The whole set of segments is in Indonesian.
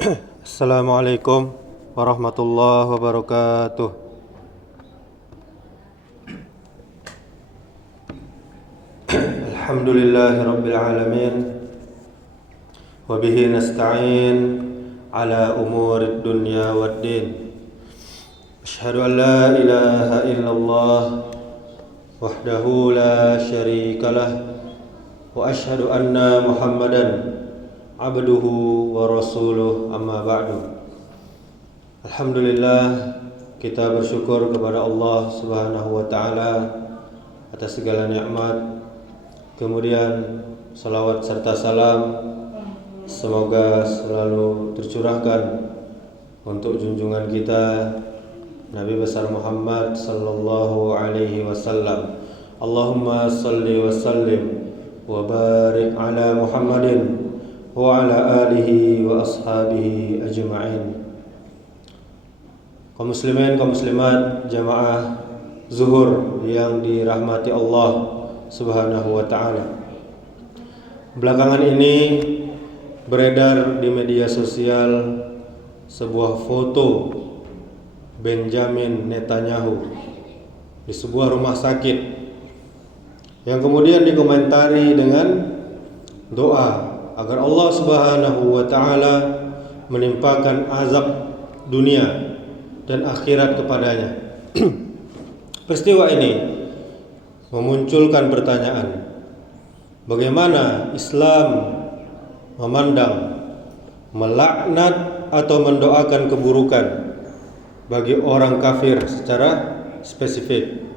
Assalamualaikum warahmatullahi wabarakatuh. Alhamdulillahi rabbil alamin. Wabihi nasta'in ala umurid dunya waddin. Asyhadu an la ilaha illallah wahdahu la syarikalah. Wa asyhadu anna Muhammadan abduhu wa rasuluh, amma ba'du. Alhamdulillah, kita bersyukur kepada Allah Subhanahu wa ta'ala atas segala nikmat. Kemudian salawat serta salam semoga selalu tercurahkan untuk junjungan kita Nabi besar Muhammad sallallahu alaihi wasallam. Allahumma salli wa sallim wa barik ala Muhammadin wa ala alihi wa ashabihi ajma'in. Kaum muslimin, kaum muslimat, jamaah zuhur yang dirahmati Allah Subhanahu wa ta'ala. Belakangan ini beredar di media sosial sebuah foto Benjamin Netanyahu di sebuah rumah sakit yang kemudian dikomentari dengan doa agar Allah Subhanahu wa ta'ala menimpakan azab dunia dan akhirat kepadanya. Peristiwa ini memunculkan pertanyaan, bagaimana Islam memandang melaknat atau mendoakan keburukan bagi orang kafir secara spesifik.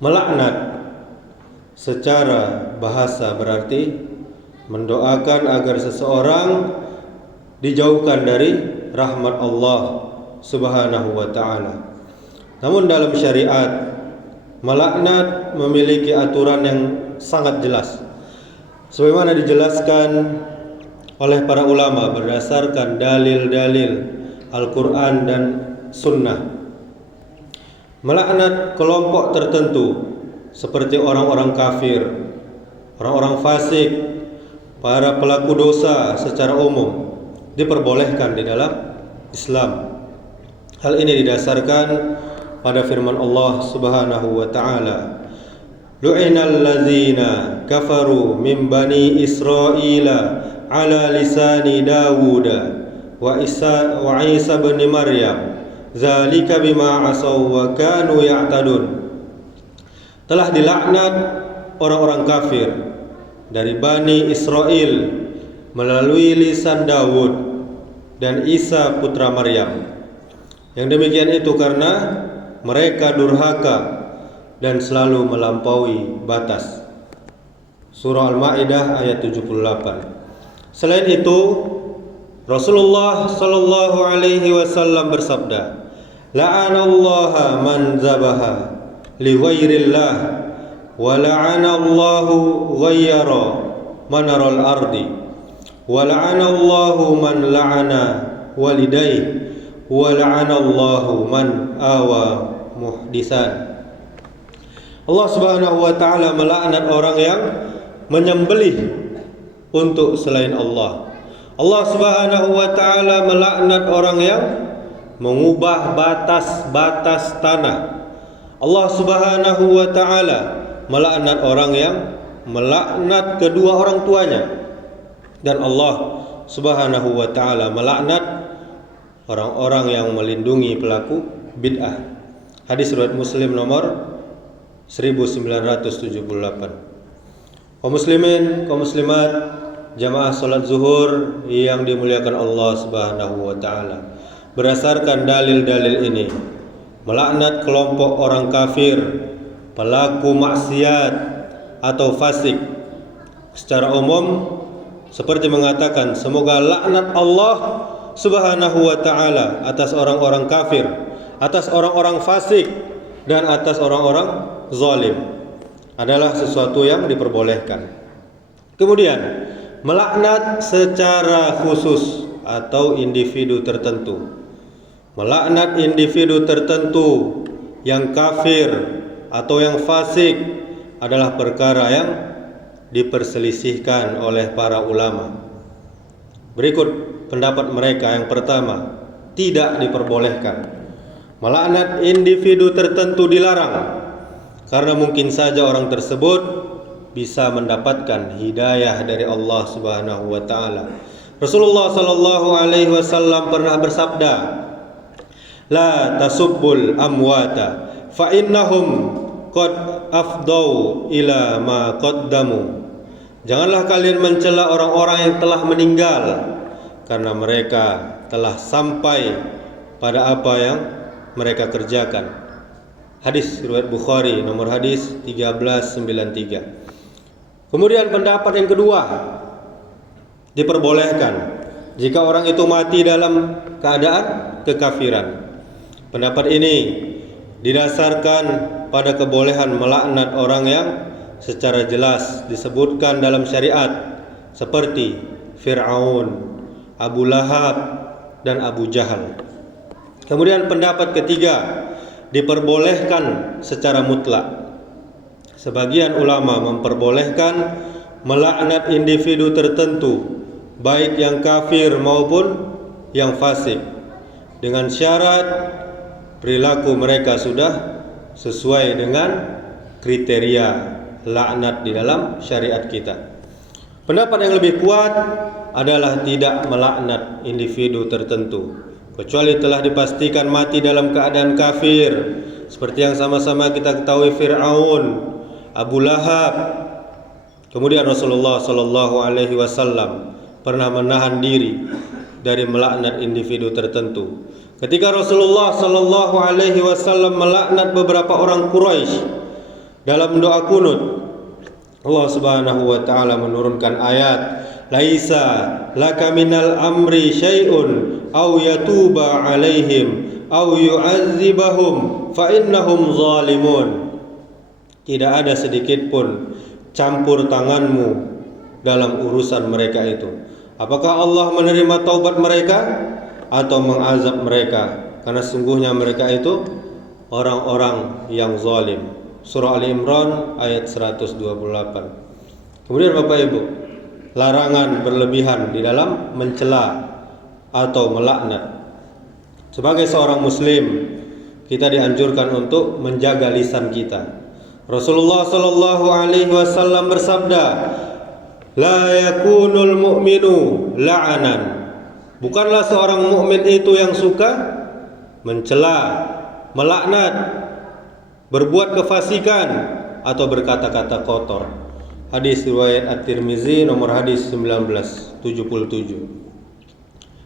Melaknat secara bahasa berarti mendoakan agar seseorang dijauhkan dari rahmat Allah Subhanahu wa ta'ala. Namun dalam syariat, melaknat memiliki aturan yang sangat jelas, sebagaimana dijelaskan oleh para ulama berdasarkan dalil-dalil Al-Quran dan Sunnah. Melaknat kelompok tertentu seperti orang-orang kafir, orang-orang fasik, para pelaku dosa secara umum diperbolehkan di dalam Islam. Hal ini didasarkan pada firman Allah Subhanahu wa ta'ala, lu'inal ladzina kafaru min bani Israila ala lisani Dawud wa Isa bin Maryam zalika bima asaw wa kanu ya'tadun. Telah dilaknat orang-orang kafir dari Bani Israel melalui lisan Dawud dan Isa putra Maryam. Yang demikian itu karena mereka durhaka dan selalu melampaui batas. Surah Al-Maidah ayat 78. Selain itu, Rasulullah sallallahu alaihi wasallam bersabda, la'anallaha man zabaha li ghairillah wa la'anallahu ghayyara manaral ardi wa la'anallahu man la'ana walidayhi wa la'anallahu man awa muhdisan. Allah Subhanahu wa ta'ala melaknat orang yang menyembelih untuk selain Allah. Allah Subhanahu wa ta'ala melaknat orang yang mengubah batas-batas tanah. Allah Subhanahu wa ta'ala melaknat orang yang melaknat kedua orang tuanya. Dan Allah Subhanahu wa ta'ala melaknat orang-orang yang melindungi pelaku bid'ah. Hadis riwayat Muslim nomor 1978. Kaum muslimin, kaum muslimat, jamaah salat zuhur yang dimuliakan Allah Subhanahu wa ta'ala, berdasarkan dalil-dalil ini, melaknat kelompok orang kafir, pelaku maksiat atau fasik secara umum seperti mengatakan semoga laknat Allah Subhanahu wa ta'ala atas orang-orang kafir, atas orang-orang fasik, dan atas orang-orang zalim adalah sesuatu yang diperbolehkan. Kemudian melaknat secara khusus atau individu tertentu. Melaknat individu tertentu yang kafir atau yang fasik adalah perkara yang diperselisihkan oleh para ulama. Berikut pendapat mereka. Yang pertama, tidak diperbolehkan. Melaknat individu tertentu dilarang, karena mungkin saja orang tersebut bisa mendapatkan hidayah dari Allah Subhanahu wa taala. Rasulullah sallallahu alaihi wasallam pernah bersabda, "La tasubbul amwata fa innahum qad afdau ila ma qaddamu." Janganlah kalian mencela orang-orang yang telah meninggal, karena mereka telah sampai pada apa yang mereka kerjakan. Hadis riwayat Bukhari, nomor hadis 1393. Kemudian pendapat yang kedua, diperbolehkan jika orang itu mati dalam keadaan kekafiran. Pendapat ini didasarkan pada kebolehan melaknat orang yang secara jelas disebutkan dalam syariat, seperti Fir'aun, Abu Lahab, dan Abu Jahal. Kemudian pendapat ketiga, diperbolehkan secara mutlak. Sebagian ulama memperbolehkan melaknat individu tertentu, baik yang kafir maupun yang fasik, dengan syarat perilaku mereka sudah sesuai dengan kriteria laknat di dalam syariat kita. Pendapat yang lebih kuat adalah tidak melaknat individu tertentu, kecuali telah dipastikan mati dalam keadaan kafir, seperti yang sama-sama kita ketahui Fir'aun, Abu Lahab. Kemudian Rasulullah sallallahu alaihi wasallam pernah menahan diri dari melaknat individu tertentu. Ketika Rasulullah sallallahu alaihi wasallam melaknat beberapa orang Quraisy dalam doa kunut, Allah Subhanahu wa taala menurunkan ayat, "Laisa laka minal amri syai'un aw yatuba 'alaihim aw yu'adzibahum fa innahum zalimun." Tidak ada sedikit pun campur tanganmu dalam urusan mereka itu. Apakah Allah menerima taubat mereka atau mengazab mereka? Karena sungguhnya mereka itu orang-orang yang zalim. Surah Al-Imran ayat 128. Kemudian Bapak Ibu, larangan berlebihan di dalam mencela atau melaknat. Sebagai seorang muslim, kita dianjurkan untuk menjaga lisan kita. Rasulullah sallallahu alaihi wasallam bersabda, "La yakunul mu'minu la'anan." Bukanlah seorang mukmin itu yang suka mencela, melaknat, berbuat kefasikan atau berkata-kata kotor. Hadis riwayat At-Tirmizi, nomor hadis 1977.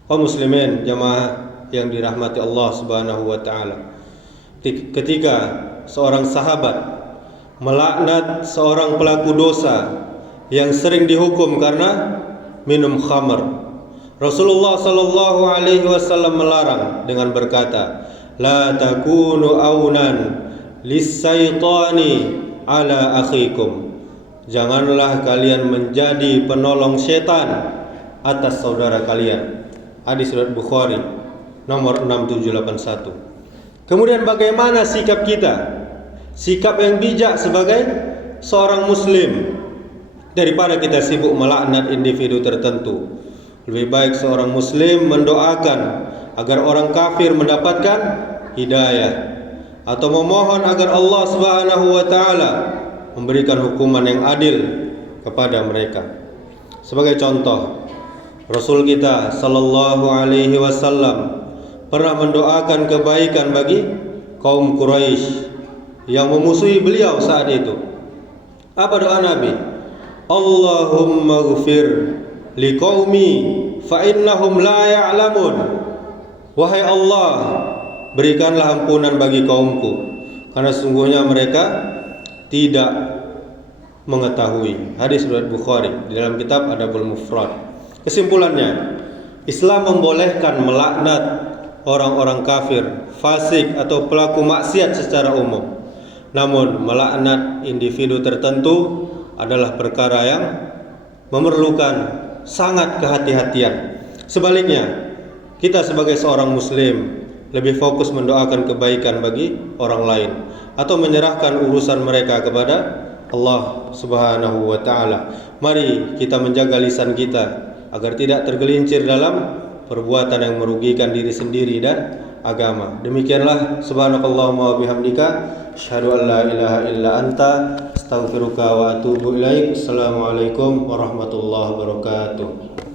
Kaum muslimin jamaah yang dirahmati Allah Subhanahu wa taala, ketika seorang sahabat melaknat seorang pelaku dosa yang sering dihukum karena minum khamr, Rasulullah sallallahu alaihi wasallam melarang dengan berkata, "La takunu aunan lis-syaitani ala akhikum." Janganlah kalian menjadi penolong setan atas saudara kalian. Hadis riwayat Bukhari, nomor 6781. Kemudian bagaimana sikap kita? Sikap yang bijak sebagai seorang muslim, daripada kita sibuk melaknat individu tertentu. Lebih baik seorang muslim mendoakan agar orang kafir mendapatkan hidayah, atau memohon agar Allah Subhanahu wa taala memberikan hukuman yang adil kepada mereka. Sebagai contoh, Rasul kita sallallahu alaihi wasallam pernah mendoakan kebaikan bagi kaum Quraisy yang memusuhi beliau saat itu. Apa doa Nabi? "Allahumma ghfir liqaumi fa innahum la ya'lamun." Wahai Allah, berikanlah ampunan bagi kaumku, karena sungguhnya mereka tidak mengetahui. Hadis riwayat Bukhari di dalam kitab Adabul Mufrad. Kesimpulannya, Islam membolehkan melaknat orang-orang kafir, fasik atau pelaku maksiat secara umum. Namun melaknat individu tertentu adalah perkara yang memerlukan sangat kehati-hatian. Sebaliknya, kita sebagai seorang muslim lebih fokus mendoakan kebaikan bagi orang lain atau menyerahkan urusan mereka kepada Allah Subhanahu wa taala. Mari kita menjaga lisan kita agar tidak tergelincir dalam perbuatan yang merugikan diri sendiri dan agama. Demikianlah, subhanakallahumma wa bihamdika asyhadu an la ilaha illa anta astaghfiruka wa atubu ilaik. Assalamualaikum warahmatullahi wabarakatuh.